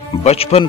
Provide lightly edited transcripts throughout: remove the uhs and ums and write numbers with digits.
55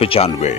95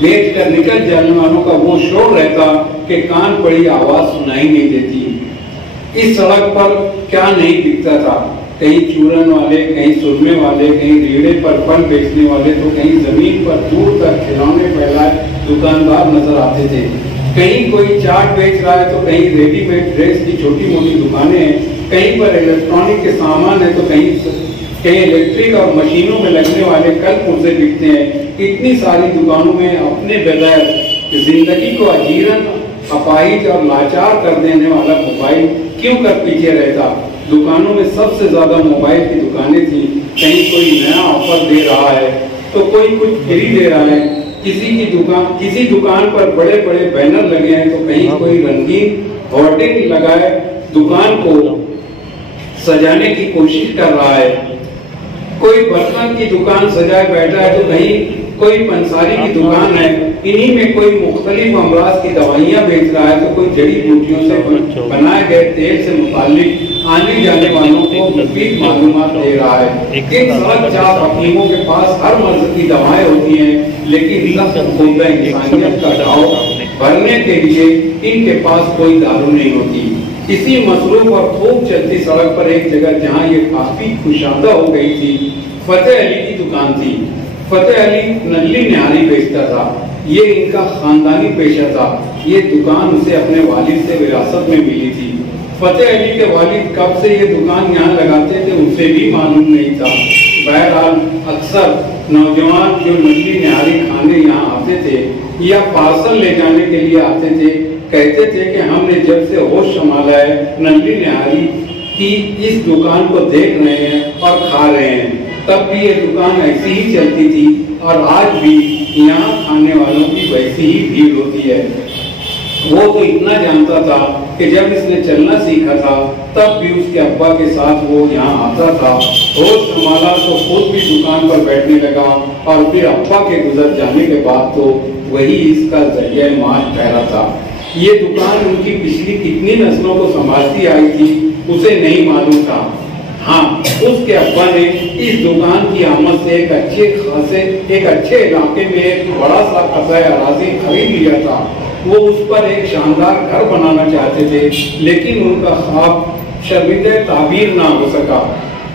بیچ کر نکل جانے والوں کا وہ شور رہتا کہ کان پڑی آواز سنائی نہیں دیتی۔ اس سڑک پر کیا نہیں بکتا تھا، کہیں چورن والے، کہیں سرمے والے، کہیں ریڑے پر پھل بیچنے والے، تو کہیں زمین پر دور تک کھلونے پھیلائے دکاندار نظر آتے تھے۔ کہیں کوئی چاٹ بیچ رہا ہے تو کہیں ریڈی میڈ ڈریس کی چھوٹی موٹی دکانیں ہیں، کہیں پر الیکٹرانک کے سامان ہے تو کہیں الیکٹرک اور مشینوں میں لگنے والے کل پرزے بکتے ہیں۔ اتنی ساری دکانوں میں اپنے بغیر زندگی کو اجیرن، اپاہج اور لاچار کر دینے والا موبائل کیوں کر پیچھے رہتا؟ دکانوں میں سب سے زیادہ موبائل کی دکانیں تھیں، کہیں کوئی نیا آفر دے رہا ہے تو کوئی کچھ فری دے رہا ہے، کسی دکان پر بڑے بڑے بینر لگے ہیں تو کہیں کوئی رنگین ہورڈنگ لگائے دکان کو سجانے کی کوشش کر رہا ہے، کوئی برتن کی دکان سجائے بیٹھا ہے تو کہیں کوئی پنساری کی دکان ہے، انہی میں کوئی مختلف امراض کی دوائیاں بیچ رہا ہے تو کوئی جڑی بوٹیوں سے بنائے گئے تیل سے متعلق آنے جانے والوں کو مفید معلومات دے رہا ہے۔ ان سڑک چاپ حکیموں کے پاس ہر مرض کی دوائیں ہوتی ہیں، لیکن سخت خوردہ انسانیت کا گھاؤ بھرنے کے لیے ان کے پاس کوئی دارو نہیں ہوتی۔ اسی مصروف اور خوب چلتی سڑک پر ایک جگہ جہاں یہ کافی خوشادہ ہو گئی تھی، فتح علی کی دکان تھی۔ فتح علی نلی نہاری بیچتا تھا، یہ ان کا خاندانی پیشہ تھا۔ یہ دکان اسے اپنے والد سے وراثت میں ملی تھی۔ فتح علی کے والد کب سے یہ دکان یہاں لگاتے تھے اسے بھی معلوم نہیں تھا۔ بہرحال اکثر نوجوان جو نلی نہاری کھانے یہاں آتے تھے یا پارسل لے جانے کے لیے آتے تھے کہتے تھے کہ ہم نے جب سے ہوش سنبھالا ہے نلی نہاری کی اس دکان کو دیکھ رہے ہیں اور کھا رہے ہیں۔ تب بھی یہ دکان ایسی ہی چلتی تھی اور آج بھی یہاں کھانے والوں کی ویسی ہی بھیڑ ہوتی ہے۔ وہ تو اتنا جانتا تھا کہ جب اس نے چلنا سیکھا تھا تب بھی اس کے ابا کے ساتھ وہ یہاں آتا تھا۔ ہوش سنبھالا تو خود بھی دکان پر بیٹھنے لگا اور پھر ابا کے گزر جانے کے بعد تو وہی اس کا ذریعہ معاش ٹھہرا تھا۔ یہ دکان ان کی پچھلی کتنی نسلوں کو سنبھالتی آئی تھی اسے نہیں معلوم تھا۔ ہاں، اس کے ابا نے اس دکان کی آمد سے ایک اچھے علاقے میں ایک بڑا سا قصہ اراضی خرید لیا تھا۔ وہ اس پر ایک شاندار گھر بنانا چاہتے تھے، لیکن ان کا خواب شرمندہ تعبیر نہ ہو سکا۔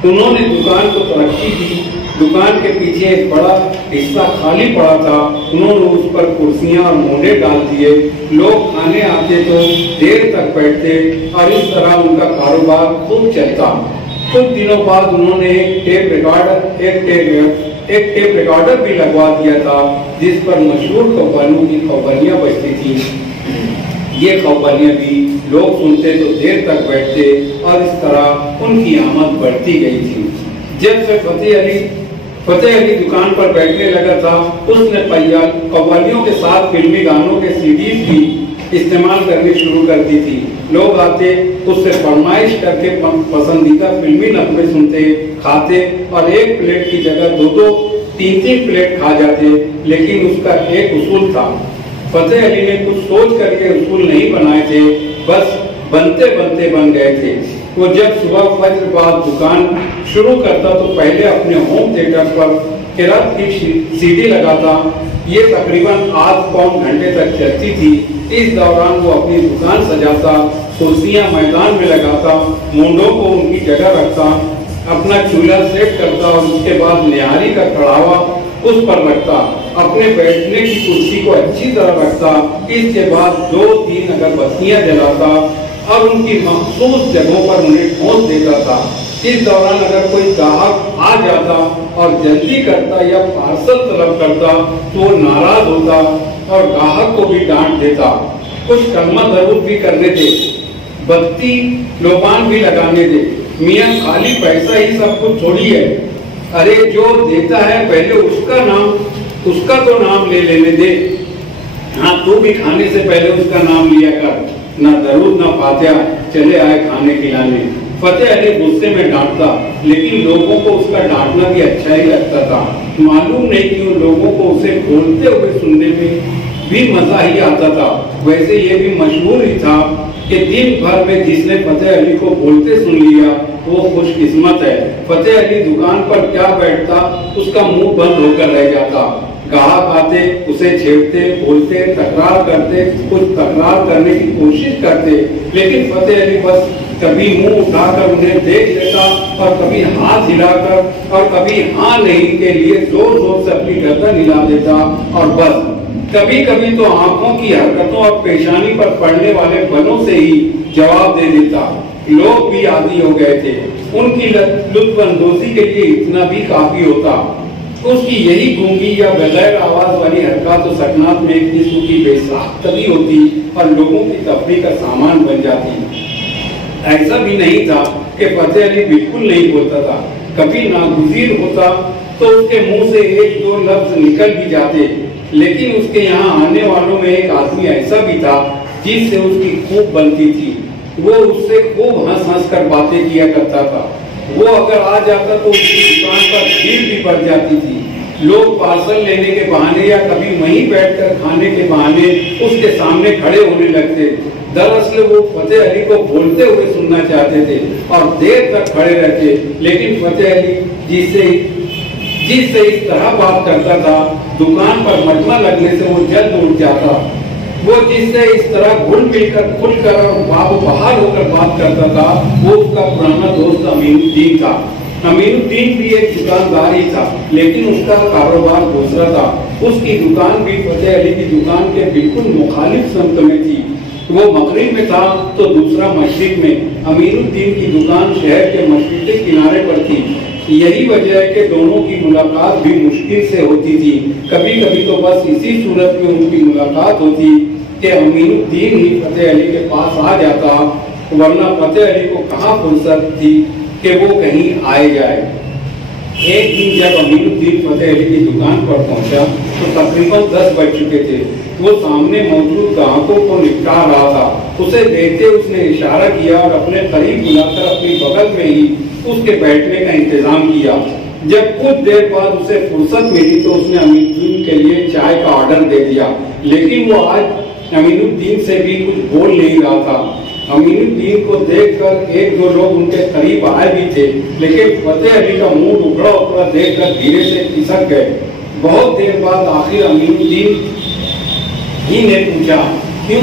انہوں نے دکان کو ترقی دی، دکان کے پیچھے ایک بڑا حصہ خالی پڑا تھا، انہوں نے اس پر کرسیاں اور مونڈے ڈال دیے، لوگ کھانے آتے تو دیر تک بیٹھتے اور اس طرح ان کا کاروبار خوب چلتا۔ کچھ دنوں بعد انہوں نے ایک ٹیپ ریکارڈر بھی لگوا دیا تھا جس پر مشہور قوالیوں کی خبریاں بجتی تھی۔ یہ خبریاں بھی لوگ سنتے تو دیر تک بیٹھتے اور اس طرح ان کی آمد بڑھتی گئی تھی۔ جب سے فتح علی دکان پر بیٹھنے لگا تھا اس نے قوالیوں کے ساتھ فلمی گانوں کے CDs بھی استعمال کرنی شروع کر دی تھی۔ لوگ آتے اس سے فرمائش کر کے پسندیدہ فلمی نغمے سنتے، کھاتے اور ایک پلیٹ کی جگہ 2-3 پلیٹ کھا جاتے، لیکن اس کا ایک اصول تھا۔ فتح علی نے کچھ سوچ کر کے اصول نہیں بنائے تھے، بس بنتے بنتے بن گئے تھے۔ وہ جب صبح فجر بعد دکان شروع کرتا تو پہلے اپنے ہوم تھیٹر پر قرات کی CD لگاتا، یہ تقریباً آدھ پون گھنٹے تک چلتی تھی۔ اس دوران وہ اپنی دکان سجاتا، کرسیاں میدان میں لگاتا، مونڈوں کو ان کی جگہ رکھتا، اپنا چولہا سیٹ کرتا اور اس کے بعد نہاری کا کڑھاوا اس پر رکھتا، اپنے بیٹھنے کی کرسی کو اچھی طرح رکھتا، اس کے بعد 2-3 اگربتیاں جلاتا اور ان کی مخصوص جگہوں پر انہیں ٹھونس دیتا تھا۔ اس دوران اگر کوئی گاہک آ جاتا اور جلدی کرتا یا پارسل طلب کرتا تو وہ ناراض ہوتا اور گاہک کو بھی ڈانٹ دیتا۔ کچھ کلمہ ضرور بھی کرنے دے، بتی لوبان بھی لگانے دے۔ میاں خالی پیسہ ہی سب کچھ تھوڑی ہے، ارے جو دیتا ہے پہلے اس کا تو نام لے لینے دے۔ ہاں، تو بھی کھانے سے پہلے اس کا نام لیا کر، نہ درود نہ فاتحہ، چلے آئے کھانے کھلانے۔ فتح علی غصے میں ڈانٹتا، لیکن لوگوں کو اس کا ڈانٹنا بھی اچھا ہی لگتا تھا۔ معلوم نہیں کیوں لوگوں کو اسے بولتے ہوئے سننے میں بھی مزہ ہی آتا تھا۔ ویسے یہ بھی مشہور ہی تھا کہ دن بھر میں جس نے فتح علی کو بولتے سن لیا وہ خوش قسمت ہے۔ فتح علی دکان پر کیا بیٹھتا اس کا منہ بند ہو کر رہ جاتا۔ گاہک آتے اسے چھیڑتے بولتے تکرار کرتے کچھ تکرار کرنے کی کوشش کرتے لیکن فتح علی بس کبھی منہ اٹھا کر انہیں دیکھ لیتا اور کبھی ہاتھ ہلا کر اور کبھی ہاں نہیں کے لیے زور زور سے اپنی گردن ہلا دیتا اور بس کبھی کبھی تو آنکھوں کی حرکتوں اور پیشانی پر پڑنے والے بلوں سے ہی جواب دے دیتا۔ لوگ بھی عادی ہو گئے تھے، ان کی لطف اندوزی کے لیے اتنا بھی کافی ہوتا۔ اس کی یہی گونگی یا بغیر آواز والی حرکات و سکنات میں ایک قسم کی بے ساختگی ہوتی اور لوگوں کی تفریح کا سامان بن جاتی۔ ایسا بھی نہیں تھا کہ فتح علی بالکل نہیں بولتا تھا، کبھی ناگزیر ہوتا تو اس کے منہ سے ایک دو لفظ نکل بھی جاتے، لیکن اس کے یہاں آنے والوں میں ایک آدمی ایسا بھی تھا جس سے اس کی خوب بنتی تھی۔ وہ اس سے خوب ہنس ہنس کر باتیں کیا کرتا تھا۔ وہ اگر آ جاتا تو اس کی دکان پر بھیڑ بھی بڑھ جاتی تھی۔ لوگ پارسل لینے کے بہانے یا کبھی وہیں بیٹھ کر کھانے کے بہانے اس کے سامنے کھڑے ہونے لگتے۔ دراصل وہ فتح علی کو بولتے ہوئے سننا چاہتے تھے اور دیر تک کھڑے رہتے، لیکن فتح علی جس سے اس طرح بات کرتا تھا دکان پر مجمع لگنے سے وہ جلد اٹھ جاتا۔ وہ جس سے اس طرح گھل مل کر کھل کر اور باب و بحال ہو کر بات کرتا تھا وہ اس کا پرانا دوست امین الدین تھا۔ امین الدین بھی ایک دکاندار ہی تھا، لیکن اس کا کاروبار دوسرا تھا۔ اس کی دکان بھی فتح علی کی دکان کے بالکل مخالف سمت میں تھی۔ وہ مغرب میں تھا تو دوسرا مشرق میں۔ امین الدین کی دکان شہر کے مشرقی کنارے پر تھی۔ یہی وجہ ہے کہ دونوں کی ملاقات بھی مشکل سے ہوتی تھی۔ کبھی کبھی تو بس اسی صورت میں ان کی ملاقات ہوتی کہ امین الدین ہی فتح علی کے پاس آ جاتا، ورنہ فتح علی کو کہاں فرصت تھی کہ وہ کہیں آئے جائے۔ ایک دن جب امین الدین فتح علی کی دکان پر پہنچا تو تقریباً 10 بج چکے تھے۔ وہ سامنے موجود گاہکوں کو نپٹا رہا تھا۔ اسے دیکھتے اس نے اشارہ کیا اور اپنے قریب بلا کر اپنی بغل میں ہی اس کے بیٹھنے کا انتظام کیا۔ جب کچھ دیر بعد اسے فرصت ملی تو اس نے امین الدین کے لیے چائے کا آرڈر دے دیا، لیکن وہ آج امین الدین سے بھی کچھ بول نہیں رہا تھا۔ امین الدین کو دیکھ کر ایک دو لوگ ان کے قریب آئے بھی تھے، لیکن فتح علی کا منہ اکڑا اکڑا دیکھ کر دھیرے سے کھسک گئے۔ بہت دیر بعد آخر امین الدین ہی نے پوچھا، کیوں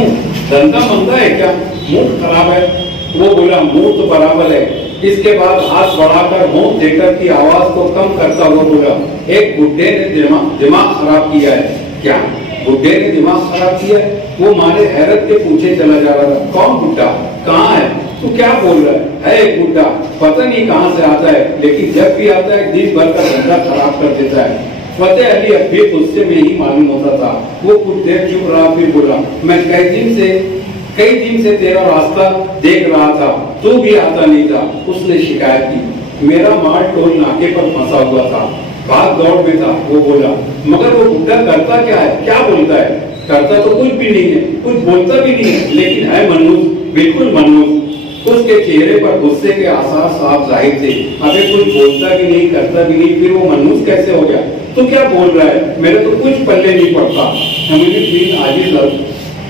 دھندا مندا ہے کیا؟ موڈ خراب ہے؟ وہ بولا، موڈ تو برابر ہے۔ اس کے بعد ہاتھ بڑھا کر ہونٹ دے کر کی آواز کو کم کرتا ہوا بولا، ایک بڈھے نے دماغ خراب کیا ہے۔ کیا بڈھے نے دماغ خراب کیا ہے؟ وہ مارے حیرت کے پوچھے چلا جا رہا تھا، کون بڈھا؟ کہاں ہے؟ تو کیا بول رہا ہے ایک بڈھا، پتہ نہیں کہاں سے آتا ہے، لیکن جب بھی آتا ہے دن بھر کا دھندا خراب کر دیتا ہے۔ فتح علی اب بھی غصے میں ہی معلوم ہوتا تھا۔ وہ کچھ دیر چپ رہا، پھر بولا، میں کئی دن سے تیرا راستہ دیکھ رہا تھا، تو بھی آتا نہیں تھا۔ اس نے شکایت کی، میرا مال ٹول ناکے پر پھنسا ہوا تھا، بھاگ دوڑ میں تھا۔ وہ بولا، مگر وہ بڈھا کرتا کیا ہے؟ کیا بولتا ہے؟ کرتا تو کچھ بھی نہیں ہے، کچھ بولتا بھی نہیں ہے، لیکن ہے منحوس، بالکل منحوس۔ اس کے چہرے پر غصے کے آثار صاف ظاہر تھے۔ ابھی کچھ بولتا بھی نہیں، کرتا بھی نہیں، پھر وہ منحوس کیسے ہو گیا؟ تو کیا بول رہا ہے؟ میرے تو کچھ پلے نہیں پڑتا۔ امین الدین عاجز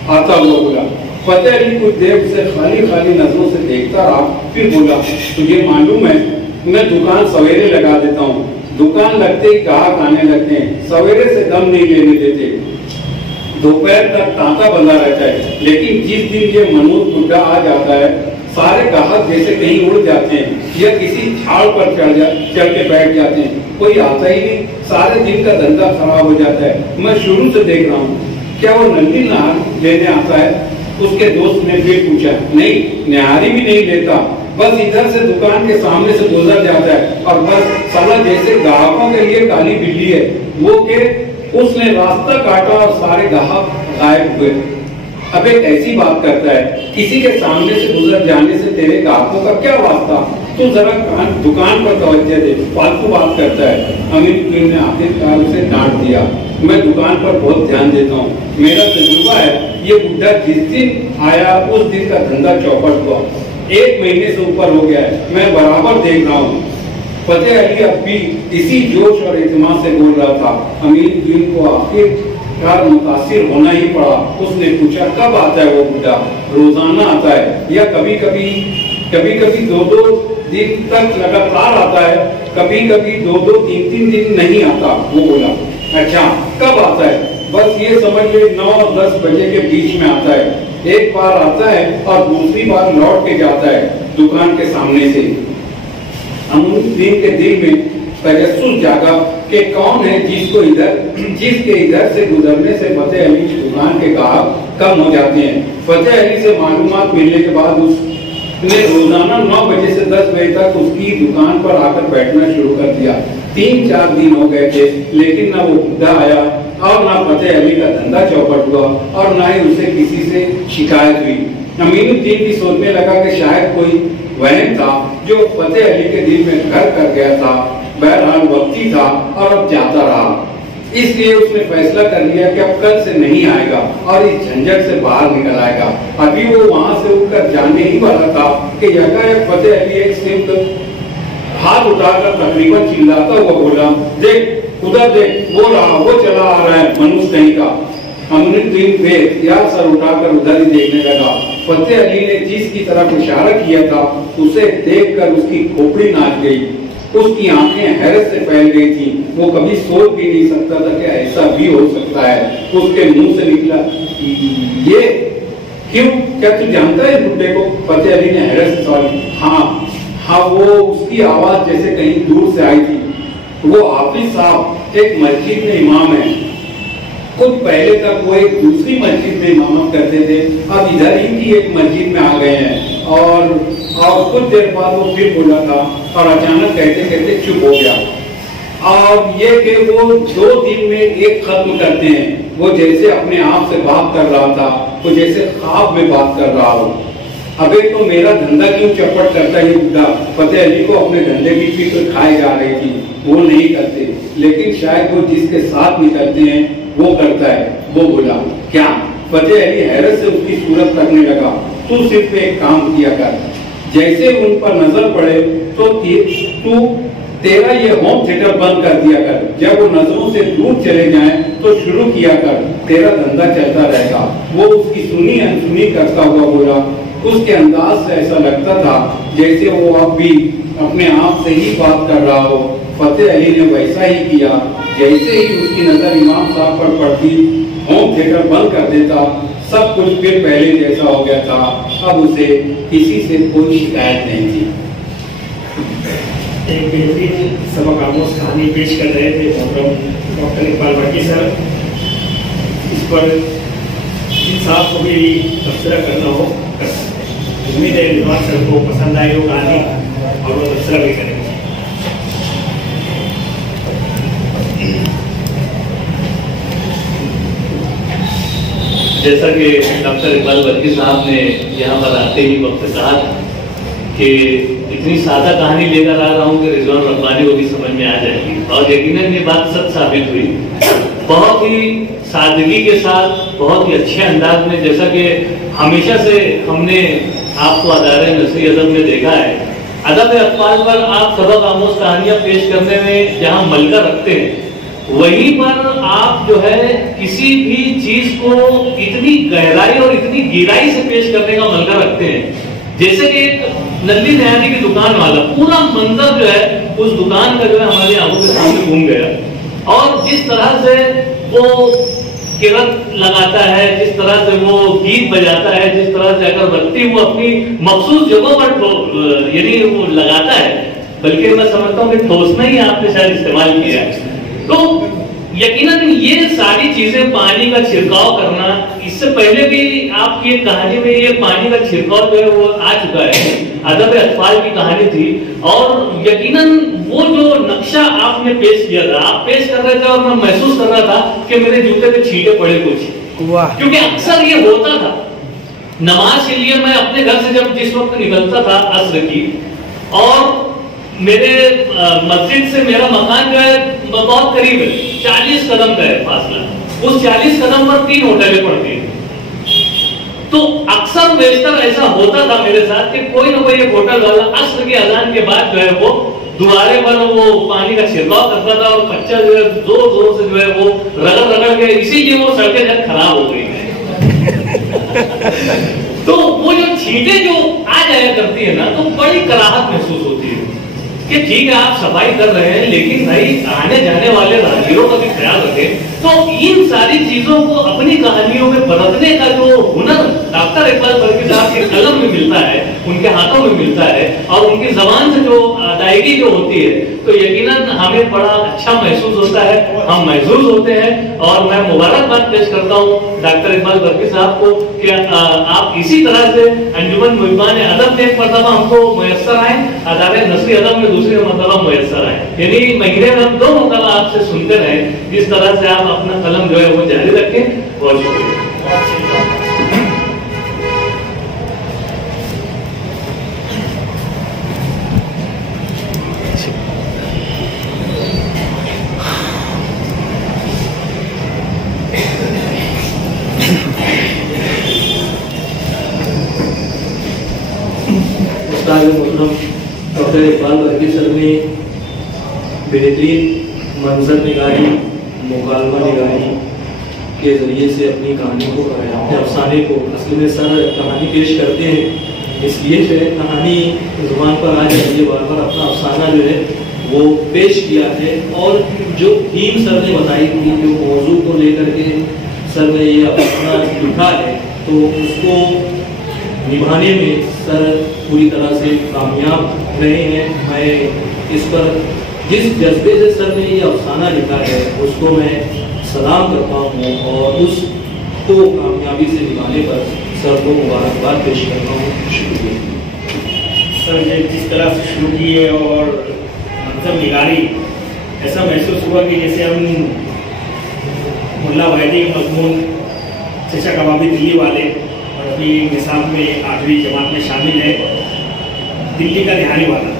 آتا ہوا بولا۔ فتح علی کچھ دیر سے خالی نظروں سے دیکھتا رہا، پھر بولا، تجھے معلوم ہے میں دکان سویرے لگا دیتا ہوں، دکان لگتے ہی گاہک آنے لگتے ہیں، سویرے سے دم نہیں لینے دیتے، دوپہر تک تانتا بندہ رہتا ہے، لیکن جس دن یہ منحوس بڈھا آ جاتا ہے سارے گاہک جیسے کہیں اڑ جاتے ہیں یا کسی جھاڑ پر چڑھ کے بیٹھ جاتے ہیں، کوئی آتا ہی نہیں، سارے دن کا دھندا خراب ہو جاتا ہے۔ میں شروع سے دیکھ رہا ہوں، کیا وہ نندی نہار لینے آتا ہے؟ اس کے دوست نے پھر پوچھا، نہیں، نہاری بھی نہیں لیتا، بس ادھر سے دکان کے سامنے سے گزر جاتا ہے اور بس سالا جیسے گاہکوں کے لیے کالی بلی ہے وہ کہ اس نے راستہ کاٹا اور سارے گاہک غائب ہوئے۔ اب ایک ایسی بات کرتا ہے، کسی کے سامنے سے گزر جانے سے تیرے گاہکوں کا کیا واسطہ؟ تو ذرا دکان پر توجہ دے، فالتو بات کرتا ہے۔ امین الدین نے آخرکار اسے ڈانٹ دیا، میں دکان پر بہت دھیان دیتا ہوں، میرا تجربہ ہے یہ بڈھا جس دن آیا اس دن کا دھندا چوپٹ ہوا، 1 مہینے سے اوپر ہو گیا ہے، میں برابر دیکھ رہا ہوں۔ فتح علی اب بھی اسی جوش اور اعتماد سے بول رہا تھا۔ امین الدین کو آخرکار متاثر ہونا ہی پڑا۔ اس نے پوچھا، کب آتا ہے وہ بڈھا؟ روزانہ آتا ہے یا کبھی کبھی 2 دن تک لگاتار آتا ہے، کبھی 2 3 دن نہیں آتا؟ وہ بولا، اچھا کب آتا ہے؟ بس یہ سمجھ لیں 9 اور 10 بجے کے بیچ میں آتا ہے. ایک بار آتا ہے اور دوسری بار لوٹ کے جاتا ہے دکان کے سامنے سے. امین الدین کے دل میں تجسس جاگا کہ کون ہے جس کے ادھر سے گزرنے سے فتح علی کی دکان کے گاہک کم ہو جاتے ہیں. فتح علی سے معلومات ملنے کے بعد اس نے روزانہ 9 بجے سے 10 بجے تک اس کی دکان پر آ کر بیٹھنا شروع کر دیا. 3-4 دن ہو گئے تھے لیکن نہ وہ بڈھا آیا اور نہ فتح علی کا دھندا چوپٹ ہوا اور نہ ہی اسے کسی سے شکایت ہوئی. امین الدین بھی سوچنے لگا کہ شاید کوئی وہم تھا جو فتح علی کے دل میں گھر کر گیا تھا. بہرحال وقتی تھا اور اب جاتا رہا. اس لیے اس نے فیصلہ کر لیا کہ اب کل سے نہیں آئے گا اور اس جھنجٹ سے باہر نکل آئے گا. ابھی وہ وہاں سے اٹھ کر جانے ہی والا تھا کہ یکایک فتح علی ایک سمت ہاتھ اٹھا کر تقریباً چلاتا ہوا بولا, دیکھ ادھر دیکھ, وہ رہا, وہ چلا آ رہا ہے منوس کہیں کا. امین الدین بے اختیار سر اٹھا کر ادھر ہی دیکھنے لگا. فتح علی نے جس کی طرف اشارہ کیا تھا اسے دیکھ کر اس کی کھوپڑی ناچ گئی. اس کی آنکھیں حیرت سے پھیل گئی تھی. وہ کبھی سوچ بھی نہیں سکتا تھا کہ ایسا بھی ہو سکتا ہے. اس کے منہ سے نکلا, یہ کیوں, کیا تو جانتا ہے بڈھے کو؟ فتح علی نے حیرت سے سوال کیا. ہاں, وہ اس کی آواز جیسے کہیں دور سے آئی تھی. وہ حافظ صاحب ایک مسجد میں امام ہے. کچھ پہلے تک وہ ایک دوسری مسجد میں امامت کرتے تھے, اب ادھر ہی کی ایک مسجد میں آ گئے ہیں. اور کچھ دیر بعد وہ پھر بولا تھا اور اچانک کہتے کہتے چپ ہو گیا. اور یہ کہ وہ 2 دن میں ایک ختم کرتے ہیں. وہ جیسے اپنے آپ سے بات کر رہا تھا, وہ جیسے خواب میں بات کر رہا ہو. ابے تو میرا دھندا کیوں چپٹ کرتا ہے بڈھا؟ فتح علی کو اپنے دھندے کی فکر کھائے جا رہی تھی. وہ نہیں کرتے, لیکن شاید وہ جس کے ساتھ نکلتے ہیں وہ کرتا ہے. وہ بولا کیا؟ فتح علی حیرت سے اس کی صورت تکنے لگا. تو صرف ایک کام کیا کر, جیسے ان پر نظر پڑے تو تیرا یہ ہوم تھیٹر بند کر دیا کر. جب وہ نظروں سے دور چلے جائیں تو شروع کیا کر, تیرا دھندا چلتا رہے گا. وہ اس کی سنی انسنی کرتا ہوا بولا. اس کے انداز سے ایسا لگتا تھا جیسے وہ اب بھی اپنے آپ سے ہی بات کر رہا ہو. فتح علی نے ویسا ہی کیا. جیسے ہی اس کی نظر امام صاحب پر پڑتی, ہوم تھیٹر بند کر دیتا. سب کچھ پھر پہلے جیسا ہو گیا تھا. اب اسے کسی سے کوئی شکایت نہیں تھی. ایک بہترین سبق آموز کہانی پیش کر رہے تھے محترم ڈاکٹر اقبال بھٹی سر. اس پر انصاف کو بھی تبصرہ کرنا ہو کر سکتے. امید ہے رضوان سر کو پسند آئی وہ کہانی اور وہ تبصرہ بھی کریں گے. جیسا کہ ڈاکٹر اقبال بھٹی صاحب نے یہاں پر آتے ہی وقت کہا کہ اتنی سادہ کہانی لے کر آ رہا ہوں کہ رضوان ربانی کو بھی سمجھ میں آ جائے گی, اور یقیناً یہ بات سچ ثابت ہوئی. بہت ہی سادگی کے ساتھ, بہت ہی اچھے انداز میں, جیسا کہ ہمیشہ سے ہم نے آپ کو ادارے نثری ادب میں دیکھا ہے. ادب اطفال پر آپ سبق آموز کہانیاں پیش کرنے میں جہاں ملکہ رکھتے ہیں, وہیں پر آپ جو ہے کسی بھی چیز کو اتنی گہرائی اور اتنی گہرائی سے پیش کرنے کا ملکہ رکھتے ہیں. جیسے کہ ایک نلی نیانی کی دکان والا, پورا منظر جو ہے اس دکان کا جو ہے ہماری آنکھوں کے سامنے گھوم گیا, اور جس طرح سے وہ کرت لگاتا ہے, جس طرح سے وہ گیت بجاتا ہے, جس طرح سے اگر بتی وہ اپنی مخصوص جگہوں پر یعنی وہ لگاتا ہے, بلکہ میں سمجھتا ہوں کہ ٹھوسنا ہی آپ نے شاید استعمال کیا ہے. تو یقیناً یہ ساری چیزیں, پانی کا چھڑکاؤ کرنا, اس سے پہلے بھی آپ کی کہانی میں یہ پانی کا چھڑکاؤ جو ہے وہ آ چکا ہے. ادب اطفال کی کہانی تھی, اور یقیناً وہ جو نقشہ آپ نے پیش کیا تھا, آپ پیش کر رہے تھے اور میں محسوس کر رہا تھا کہ میرے جوتے پہ چھینٹے پڑے کچھ, کیونکہ اکثر یہ ہوتا تھا. نماز کے لیے میں اپنے گھر سے جب جس وقت نکلتا تھا عصر کی, اور میرے مسجد سے میرا مکان جو ہے بہت قریب ہے, 40 قدم کا ہے فاصلہ. اس 40 قدم پر 3 ہوٹلیں پڑتی ہیں. تو اکثر بیشتر ایسا ہوتا تھا میرے ساتھ کہ کوئی نہ کوئی ایک ہوٹل والا عصر کی اذان کے بعد جو ہے وہ دوارے پر وہ پانی کا چھڑکاؤ کرتا تھا, اور بچہ جو ہے زور زور سے جو ہے وہ رگڑ کے, اسی لیے وہ سڑکیں جو خراب ہو گئی ہیں. تو وہ جو چھینٹیں جو آ جایا کرتی ہے نا, تو بڑی کراہت محسوس ہوتی ہے کہ ٹھیک ہے آپ صفائی کر رہے ہیں, لیکن بھائی آنے جانے والے راہگیروں کا بھی خیال رکھیں. تو تو ان ساری چیزوں کو اپنی کہانیوں میں برتنے کا جو ہنر ڈاکٹر اقبال برقی صاحب کے قلم میں ملتا ہے، ان کے ہاتھوں میں ملتا ہے، اور ان کی زبان سے جو ادائیگی جو ہوتی ہے، تو یقیناً ہمیں بڑا اچھا محسوس ہوتا ہے، ہم محظوظ ہوتے ہیں. اور میں مبارکباد پیش کرتا ہوں ڈاکٹر اقبال برقی صاحب کو کہ آپ اسی طرح سے انجمن محبان ادب میں ایک مرتبہ ہم کو میسر آئیں، ادارے نثری ادب میں دوسری مرتبہ میسر آئیں، یعنی مہینے میں ہم 2 مرتبہ آپ سے سنتے رہیں. جس طرح سے آپ اپنا قلم جو ہے وہ جاری رکھیں. بہت شکریہ. استاد محترم ڈاکٹر اقبال برقی سر نے بہترین منظر نگاری، مکالمہ نگاری کے ذریعے سے اپنی کہانی کو، اپنے افسانے کو، اصل میں سر کہانی پیش کرتے ہیں اس لیے جو ہے کہانی زبان پر آ جائے، بار بار اپنا افسانہ جو ہے وہ پیش کیا ہے. اور جو تھیم سر نے بتائی تھی، جو موضوع کو لے کر کے سر نے یہ افسانہ لکھا ہے، تو اس کو نبھانے میں سر پوری طرح سے کامیاب رہے ہیں. میں اس پر جس جذبے سے سر نے یہ افسانہ لکھا ہے اس کو میں سلام کرتا ہوں، اور اس کو کامیابی سے نبھانے پر سر کو مبارکباد پیش کرتا ہوں. شکریہ. سر نے جس طرح سے شروع کی ہے اور منظر نگاری، ایسا محسوس ہوا کہ جیسے ہم ملا وحیدی کے مضمون چچا کبابی دلی والے، اور ابھی نصاب میں 8ویں جماعت میں شامل ہے دلی کا دہانی والا،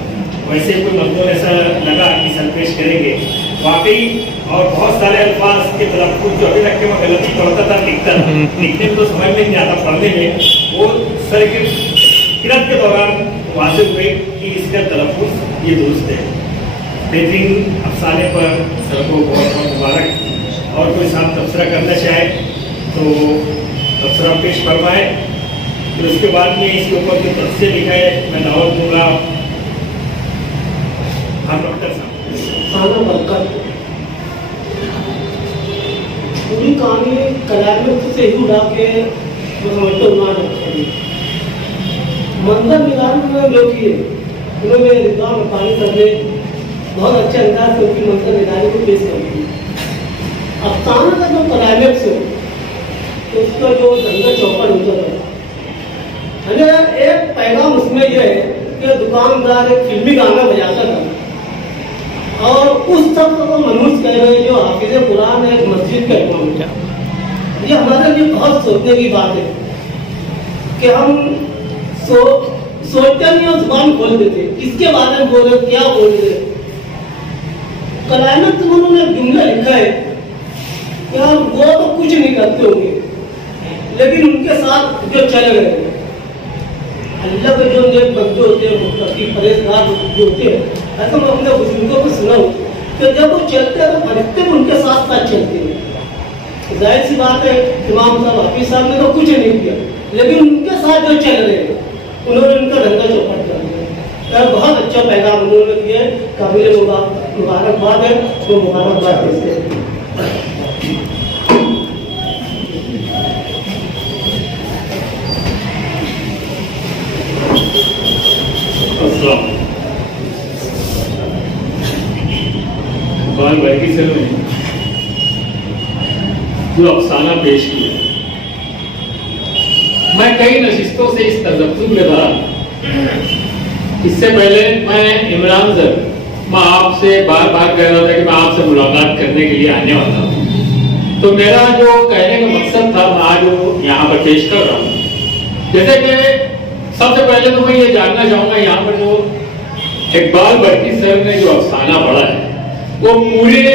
ویسے کوئی مضمون ایسا لگا کہ سر پیش کریں گے. واقعی اور بہت سارے الفاظ کے تلفظ جو ابھی تک کہ میں غلطی پڑھتا تھا، لکھنے میں تو سمجھ میں نہیں آتا، پڑھنے میں وہ سر کے قرأت کے دوران واضح ہوئے کہ اس کا تلفظ یہ درست ہے. بہترین افسانے پر سر کو بہت بہت مبارک. اور کوئی صاحب تبصرہ کرنا چاہے تو تبصرہ پیش فرمائے. پھر اس کے بعد میں اس کے اوپر جو تفصیل لکھا ہے میں دعوت دوں گا ڈاکٹر صاحب. پوری کہانی کلائمیکس سے ہی اڑا کے منظر نگاری میں جو کیے انہوں نے رضوان ربانی صاحب نے بہت اچھے انداز سے ان کی منظر نگاری کو پیش کر دی. افسانہ کا جو کلائمیکس ہے اس کا جو دنگا چوپڑ ہوتا ہے، ایک پیغام اس میں یہ ہے کہ دکاندار ایک فلمی گانا بجاتا تھا، اور اس سب کو منوس کہہ رہے جو حافظ قرآن ایک مسجد کا امام ہے. یہ ہمارے لیے بہت سوچنے کی بات ہے کہ ہم سوچتے نہیں اور زبان کھول دیتے، کس کے بارے میں بول رہے، کیا بول رہے. کلائمیکس میں انہوں نے جملہ لکھا ہے کہ وہ تو کچھ نہیں کرتے ہوں گے، لیکن ان کے ساتھ جو چل رہے ہیں اللہ کے جو نیک بندے ہوتے ہیں، متقی پرہیزگار جو ہوتے ہیں، ایسا میں اپنے بزرگوں کو سنا ہوں کہ جب وہ چلتے ہیں تو فرشتے بھی ان کے ساتھ ساتھ چلتے ہیں. ظاہر سی بات ہے امام صاحب حافظ صاحب نے تو کچھ نہیں کیا، لیکن ان کے ساتھ جو چل رہے ہیں انہوں نے ان کا ڈنگا چوپٹ کر دیا. بہت اچھا پیغام انہوں نے دیا ہے، قابل مبارکباد ہے، وہ مبارکباد دیتے ہیں. اقبال برقی صاحب نے جو افسانہ پیش کیا، میں کئی نشستوں سے اس تذکر میں رہا. اس سے پہلے میں عمران زر، میں آپ سے بار بار کہہ رہا تھا کہ میں آپ سے ملاقات کرنے کے لیے آنے والا ہوں. تو میرا جو کہنے کا مقصد تھا میں آج یہاں پر پیش کر رہا ہوں. جیسے کہ سب سے پہلے تو میں یہ جاننا چاہوں گا یہاں پر جو اقبال برقی صاحب نے جو افسانہ پڑھا ہے وہ پورے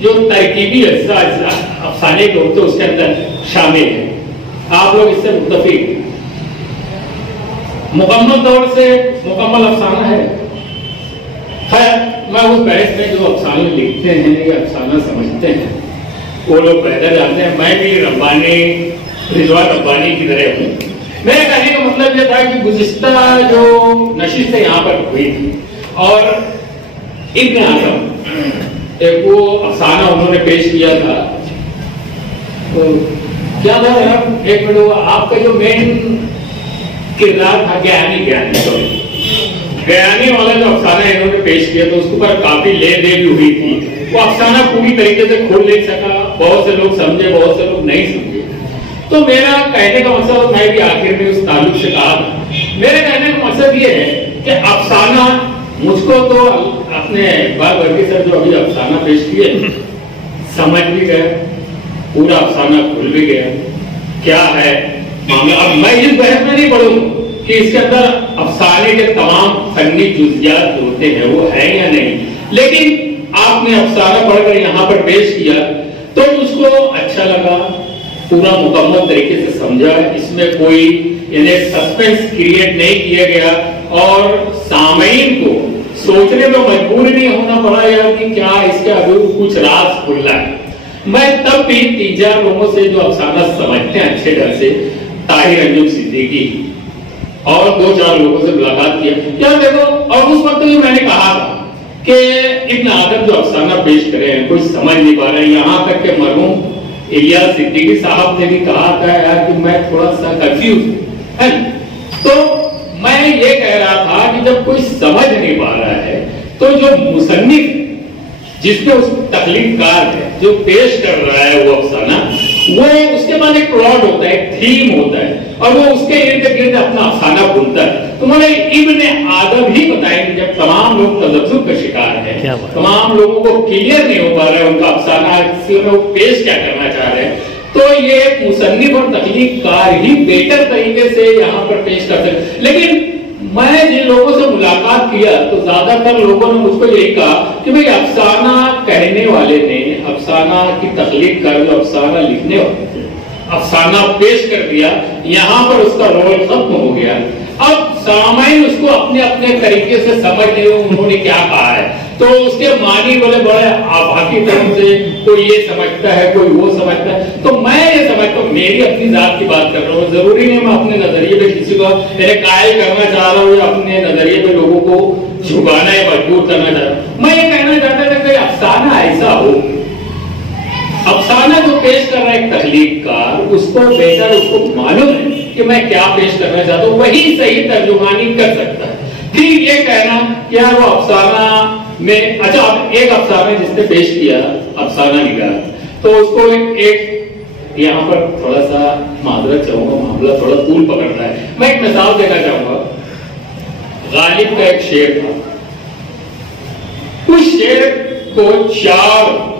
جو ترکیبی اجزاء افسانے کے ہوتے اس کے اندر شامل ہے. آپ لوگ اس سے متفق، مکمل طور سے مکمل افسانہ ہے. خیر میں اس بحث میں جو افسانے لکھتے ہیں یا افسانہ سمجھتے ہیں وہ لوگ بہتر جانتے ہیں. میں بھی ربانی، رضوان ربانی کی طرح ہوں. میرے کہنے کا مطلب یہ تھا کہ گزشتہ جو نشست یہاں پر ہوئی تھی اور ابن اعظم ایک وہ افسانہ انہوں نے پیش کیا تھا تو کیا تھا ایک منٹ ہوا آپ کا جو مین کردار تھا گیانی والا جو افسانہ انہوں نے پیش کیا تو اس کے اوپر کافی لے دے بھی ہوئی تھی. وہ افسانہ پوری طریقے سے کھول نہیں سکا, بہت سے لوگ سمجھے, بہت سے لوگ نہیں سمجھے. تو میرا کہنے کا مقصد میں بھی آخر میں اس تعلق سے کہا تھا, میرے کہنے کا مقصد یہ ہے کہ افسانہ مجھ کو تو اپنے اقبال ورگی سر جو ابھی افسانہ پیش کیے سمجھ بھی گئے, پورا افسانہ کھل بھی گیا کیا ہے معاملہ. اب میں اس بحث میں نہیں پڑھوں کہ اس کے اندر افسانے کے تمام فنی جزیات جو ہوتے ہیں وہ ہیں یا نہیں, لیکن آپ نے افسانہ پڑھ کر یہاں پر پیش کیا تو مجھ کو اچھا لگا, پورا مکمل طریقے سے سمجھا. اس میں کوئی یعنی سسپینس کریٹ نہیں کیا گیا اور سامعین کو سوچنے میں مجبور نہیں ہونا پڑا یا کہ کیا اس کا ابھی کچھ راز کھلا ہے. میں تب بھی 3-4 لوگوں سے جو افسانہ سمجھتے ہیں اچھے ڈھنگ سے, طاہر انجم صدیقی اور 2-4 لوگوں سے ملاقات کیا. یار دیکھو, اور اس وقت یہ میں نے کہا تھا کہ ابن آدم جو افسانہ پیش کرے ہیں کوئی سمجھ نہیں پا رہا ہے, یہاں تک کہ مرحوم الیاس صدیقی صاحب نے بھی کہا تھا یار کہ میں تھوڑا سا کنفیوز ہوں. تو میں یہ کہہ رہا تھا کہ جب کوئی سمجھ نہیں پا رہا ہے تو جو مصنف جس پہ اس تخلیق کار ہے جو پیش کر رہا ہے وہ افسانہ, وہ اس کے بعد ایک پلاٹ ہوتا ہے, ایک تھیم ہوتا ہے اور وہ اس کے ارد گرد اپنا افسانہ بنتا ہے. تمہارے ابن آدم ہی بتائیں کہ جب تمام لوگ تذبذب کا شکار ہیں, تمام لوگوں کو کلیئر نہیں ہو پا رہا ہے ان کا افسانہ وہ پیش کیا کرنا چاہ رہے ہیں, تو یہ ایک مصنف اور تخلیق کار ہی بہتر طریقے سے یہاں پر پیش کر سکتے. لیکن میں جن لوگوں سے ملاقات کیا تو زیادہ تر لوگوں نے مجھ کو یہی کہا کہ بھئی افسانہ کہنے والے نے افسانہ کی تخلیق کر جو افسانہ لکھنے والے تھے افسانہ پیش کر دیا, یہاں پر اس کا رول ختم ہو گیا. اب سامعین اس کو اپنے اپنے طریقے سے سمجھ لے انہوں نے کیا کہا ہے, تو اس کے معنی بڑے آفاقی طرح سے کوئی یہ سمجھتا ہے کوئی وہ سمجھتا ہے. تو میں یہ سمجھتا ہوں, میری اپنی ذات کی بات کر رہا ہوں, ضروری نہیں میں اپنے نظریے پہ کسی کو قائل کرنا چاہ رہا ہوں یا اپنے نظریے پہ لوگوں کو جھکانا یا مجبور کرنا چاہ رہا ہوں. میں یہ کہنا چاہتا تھا کہ افسانہ ایسا ہو, افسانہ جو پیش کر رہا ہے ایک تخلیق کار, اس کو بہتر اس کو معلوم ہے کہ میں کیا پیش کرنا چاہتا ہوں, وہی صحیح ترجمانی کر سکتا ہے. پھر یہ کہنا کہ یار وہ افسانہ میں اچھا ایک افسانہ جس نے پیش کیا افسانہ نگار, تو اس کو ایک یہاں پر تھوڑا سا معذرت چاہوں گا, معاملہ تھوڑا طول پکڑتا ہے. میں ایک مثال دینا چاہوں گا. غالب کا ایک شعر تھا, اس شعر کو 4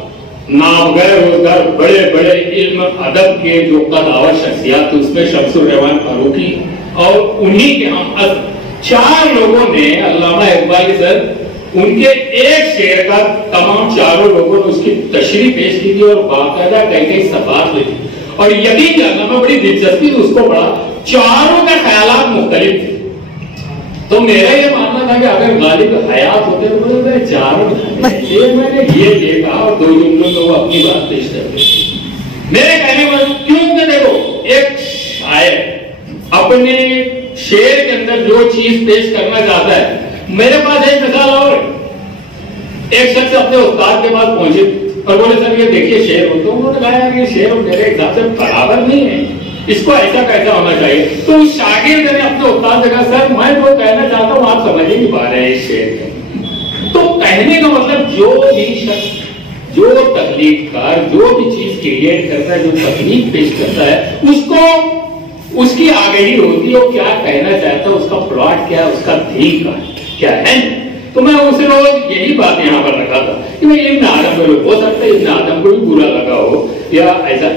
نامور روزگار بڑے بڑے علم ادب کے جو قدآور شخصیات اس میں شمس الرحمان فاروقی اور انہی کے ہم 4 لوگوں نے, علامہ اقبال سر ان کے ایک شعر کا تمام 4 لوگوں نے اس کی تشریح پیش کی تھی اور باقاعدہ کئی صفحات لکھی. اور یقین جاننا میں بڑی دلچسپی سے اس کو پڑھا, 4 کے خیالات مختلف تھے. تو میرا یہ ماننا تھا کہ اگر غالب حیات ہوتے تو مجھے 4 میں نے یہ دیکھا اور 2 جملوں میں وہ اپنی بات پیش کرتے. میرے کہنے پر کیونکہ دیکھو ایک شاعر اپنے شعر کے اندر جو چیز پیش کرنا چاہتا ہے, میرے پاس ایک مثال اور, ایک شخص اپنے استاد کے پاس پہنچے اور بولے سر یہ دیکھیے شعر ہو, تو انہوں نے کہا کہ یہ شعر میرے حساب سے برابر نہیں ہے, اس کو ایسا کیسا ہونا چاہیے. تو اس شاگرد نے اپنے استاد سے کہا سر میں جو کہنا چاہتا ہوں آپ سمجھ ہی نہیں پا رہے ہیں اس شعر کو. تو کہنے کا مطلب جو بھی شخص جو تخلیق کار جو بھی چیز کریٹ کرتا ہے, جو تخلیق پیش کرتا ہے, اس کو اس کی آگہی ہوتی ہے وہ کیا کہنا چاہتا ہے, اس کا پلاٹ کیا ہے, اس کا تھیم کیا ہے. تو میں اسے روز یہی بات یہاں پر رکھا تھا کہ میں ابن آدم کو ہو سکتا ہے ابن آدم کو بھی برا لگا ہو یا ایسا.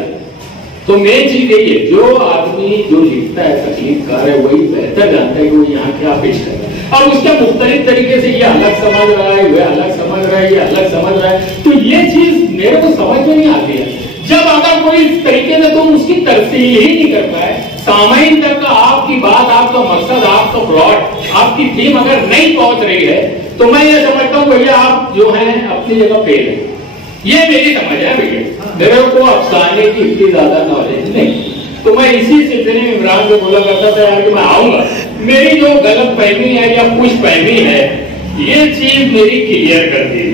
تو مین چیز یہی ہے, جو آدمی جو لکھتا ہے تخلیق کار ہے وہی بہتر جانتا ہے کہ وہ یہاں کیا پیش کر رہا ہے, اور اس کے مختلف طریقے سے یہ الگ سمجھ رہا ہے, وہ الگ سمجھ رہا ہے, یہ الگ سمجھ رہا ہے. تو یہ چیز میرے کو سمجھ میں نہیں آتی ہے. جب اگر کوئی اس طریقے سے تم اس کی ترسیل ہی نہیں کر پائے, سامعین تک کا آپ کی بات, آپ کا مقصد, آپ کا پلاٹ, آپ کی تھیم اگر نہیں پہنچ رہی ہے, تو میں یہ سمجھتا ہوں بھیا آپ جو ہیں اپنی جگہ فیل ہیں. یہ میری سمجھ ہے بھیا, میرے کو افسانے کی اتنی زیادہ نالج نہیں. تو میں اسی سلسلے میں عمران کو بولا کرتا تھا یار کہ میں آؤں گا, میری جو غلط فہمی ہے یا خوش فہمی ہے یہ چیز میری کلیئر کر دی.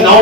9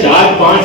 4, 5,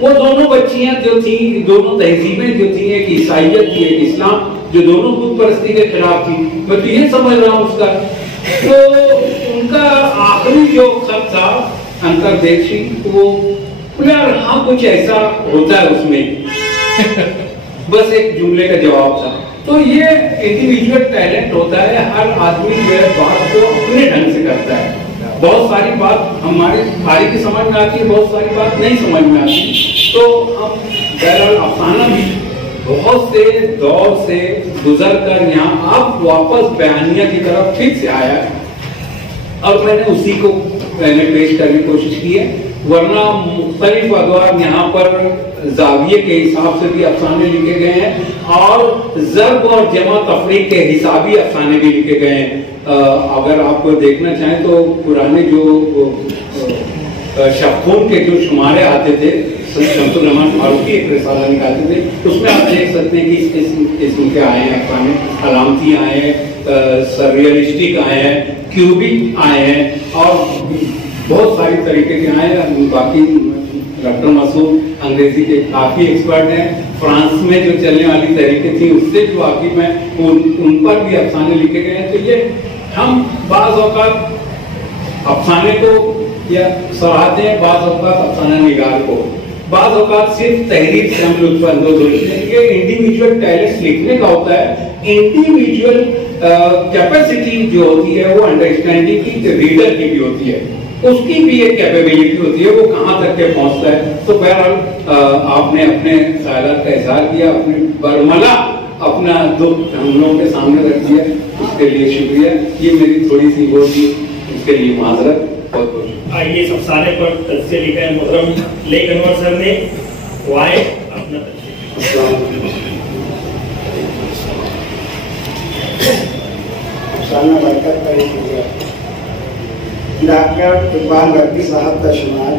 وہ دونوں بچیاں جو تھیں، دونوں تہذیبیں جو تھیں، ایک عیسائیت تھی ایک اسلام، جو دونوں بت پرستی کے خلاف تھی، میں تو یہ سمجھ رہا ہوں اس کا. تو ان کا آخری جو خط تھا انتردیشی، وہ یار ہاں کچھ ایسا ہوتا ہے اس میں، بس ایک جملے کا جواب تھا. تو یہ انڈیویجول ٹیلنٹ ہوتا ہے، ہر آدمی جو ہے بات کو اپنے ڈھنگ سے کرتا ہے. بہت ساری بات ہمارے بھاری کی سمجھ میں آتی ہے، بہت ساری بات نہیں سمجھ میں آتی. تو ہم بہرحال افسانہ بھی بہت سے دور سے گزر کر یہاں اب واپس بیانیہ کی طرف پھر سے آیا ہے، اور میں نے اسی کو پہلے پیش کرنے کی کوشش کی ہے. ورنہ مختلف ادوار یہاں پر زاویے کے حساب سے بھی افسانے لکھے گئے ہیں، اور ضرب اور جمع تفریق کے حسابی افسانے بھی لکھے گئے ہیں. اگر آپ کو دیکھنا چاہیں تو پرانے جو شبخون کے جو شمارے آتے تھے، شمس الرحمان فاروقی ایک رسالہ نکالتے تھے، اس میں آپ دیکھ سکتے ہیں کہ اس قسم کے آئے ہیں افسانے، علامتی آئے ہیں، سرریلسٹک آئے ہیں، کیوبک آئے ہیں، اور بہت ساری طریقے کے آئے ہیں. باقی ڈاکٹر مسعود انگریزی کے کافی ایکسپرٹ ہیں، فرانس میں جو چلنے والی تحریکیں تھیں اس سے جو واقف ہیں ان پر بھی افسانے لکھے گئے ہیں. تو یہ ہم بعض اوقات افسانے کو یا سراہتے ہیں، بعض اوقات افسانہ نگار کو، بعض اوقات صرف تحریر سے ہم لطف اندوز ہوتے ہیں. یہ انڈیویجول ٹیلنٹ لکھنے کا ہوتا ہے. انڈیویجول کیپیسٹی جو ہوتی ہے وہ انڈرسٹینڈنگ کی ریڈر کی بھی ہوتی ہے، اس کی بھی ایک کیپیبلٹی ہوتی ہے، وہ کہاں تک کے پہنچتا ہے. تو بہرحال آپ نے اپنے خیالات کا اظہار کیا، اپنی برملا اپنا دکھ ہم لوگوں کے سامنے رکھ دیا، اس کے لیے شکریہ. یہ میری تھوڑی سی وہ تھی، اس کے لیے معذرت. بہت بہت شکریہ. آئیے اس افسانے پر تجزیہ لکھا ہے محترم لیک انور سر نے، وہ آئے اپنا تجزیہ. افسانہ برکت کا ایک ڈاکٹر اقبال بردی صاحب کا شمار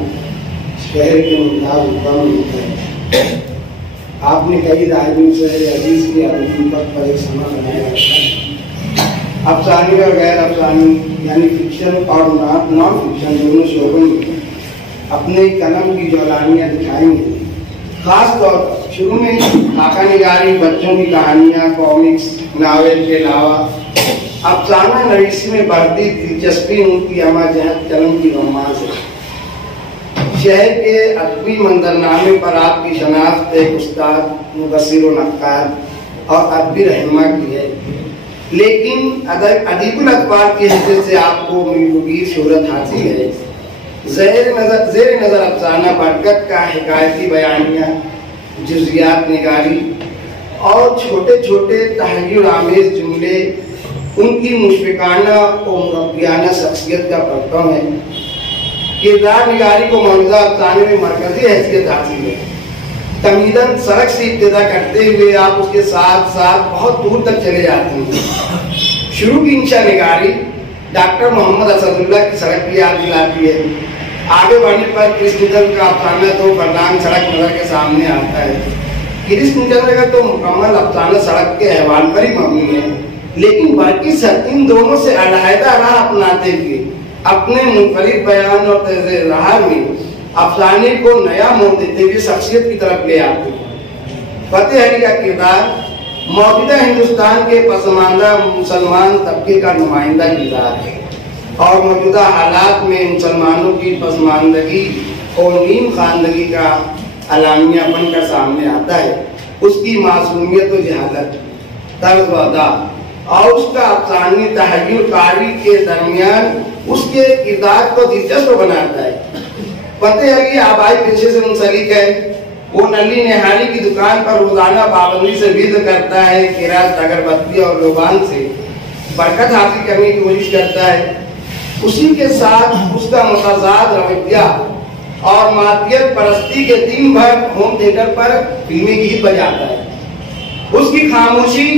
شہر کے ممتاز مقام ہوتا ہے. آپ نے کئی دائمی سے عزیز کی حقیقت پر ایک سما بنایا ہے. افسانے اور غیر افسانے یعنی فکشن اور نان فکشن دونوں شعبوں میں اپنے قلم کی جولانیاں دکھائیں گے. خاص طور پر شروع میں خاکہ نگاری، بچوں کی کہانیاں، کامکس، ناول کے علاوہ افسانہ نویسی میں بڑھتی دلچسپی ان کی ہمہ جہت قلم کی رماز ہے. شہر کے ادبی منظرنامے پر آپ کی شناخت ایک استاد، مبصر و نقاد اور ادبی رہنما کی ہے، لیکن ادیب الاخبار کی حیثیت سے آپ کو ملکگیر شہرت حاصل ہے. زیر نظر افسانہ برکت کا حکایتی بیانیہ، جزیات نگاری اور چھوٹے چھوٹے تحریر آمیز جملے ان کی مشفقانہ و مربیانہ شخصیت کا پرتم ہے. کردار نگاری کو موجودہ افسانے میں مرکزی حیثیت حاصل ہے. تمیداً سڑک سے ابتدا کرتے ہوئے آپ اس کے ساتھ ساتھ بہت دور تک چلے جاتے ہیں. شروع کی انشا نگاری ڈاکٹر محمد اسد اللہ کی سڑک کی یاد دلاتی ہے. آگے بڑھنے پر کرشن چندر کا افسانہ تو فرلانگ سڑک نظر کے سامنے آتا ہے. کرشن چندر کا تو مکمل افسانہ سڑک کے احوال پر ہی مبنی ہے، لیکن باقی سب ان دونوں سے علیحدہ راہ اپناتے ہوئے اپنے منفرد بیان اور طرز راہ میں افسانے کو نیا موڑ دیتے ہوئے شخصیت کی طرف لے آتے ہیں. فتح علی کا کردار موجودہ ہندوستان کے پسماندہ مسلمان طبقے کا نمائندہ کردار ہے، اور موجودہ حالات میں مسلمانوں کی پسماندگی اور نیم خواندگی کا اعلامیہ بن کر سامنے آتا ہے. اس کی معصومیت و جہالت، طرز و ادا اور اس کا افسانی تحیر کاری کے درمیان اس کے کردار کو دلچسپ بناتا ہے. فتح علی آبائی پیشے سے منسلک ہے. وہ نلی نہاری کی دکان پر روزانہ پابندی سے وزر کرتا ہے. کراس اگربتی اور لوبان سے برکت حاصل کرنے کی کوشش کرتا ہے. اسی کے ساتھ اس کا متضاد رویہ اور مادیت پرستی کے دن بھر ہوم تھیٹر پر فلمی گیت بجاتا ہے. اس کی خاموشی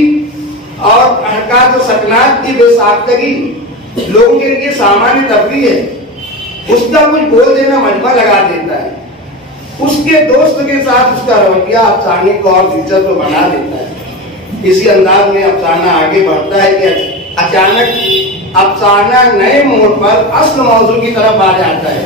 اور حرکات و سکنات کی بے ساختگی لوگوں کے لیے سامانیہ تفریح ہے. اس کا کچھ بول دینا مجمع لگا دیتا ہے. اس کے دوست کے ساتھ اس کا رویہ افسانے کو اور دلچسپ بنا دیتا ہے. اسی انداز میں افسانہ آگے بڑھتا ہے کہ اچانک افسانہ نئے موڑ پر اصل موضوع کی طرف آ جاتا ہے.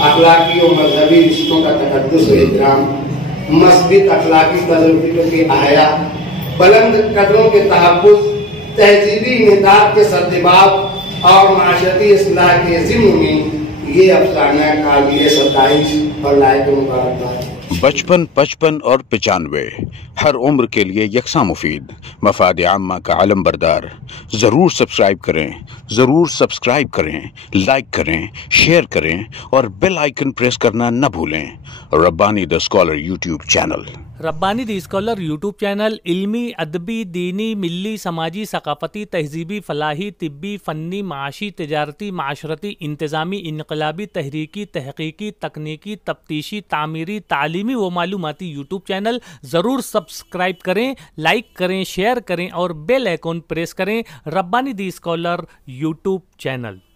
اخلاقی و مذہبی رشتوں کا تقدس و احترام، مثبت اخلاقی تجربوں کی احیا، بلند قدروں کے تحفظ، تہذیبی انحطاط کے سرتباب اور معاشرتی اصلاح کے ضمن میں یہ افسانہ قابل ستائش اور لائق مبارکباد۔ 55, 55 اور 95 ہر عمر کے لیے یکساں مفید، مفاد عامہ کا علم بردار۔ ضرور سبسکرائب کریں، لائک کریں، شیئر کریں اور بیل آئیکن پریس کرنا نہ بھولیں۔ ربانی دی اسکالر یوٹیوب چینل۔ ربانی دی اسکالر یوٹیوب چینل علمی، ادبی، دینی، ملی، سماجی، ثقافتی، تہذیبی، فلاحی، طبی، فنی، معاشی، تجارتی، معاشرتی، انتظامی، انقلابی، تحریکی، تحقیقی، تکنیکی، تفتیشی، تعمیری، تعلیمی و معلوماتی یوٹیوب چینل۔ ضرور سبسکرائب کریں، لائک کریں، شیئر کریں اور بیل آئیکن پریس کریں۔ ربانی دی اسکالر یوٹیوب چینل۔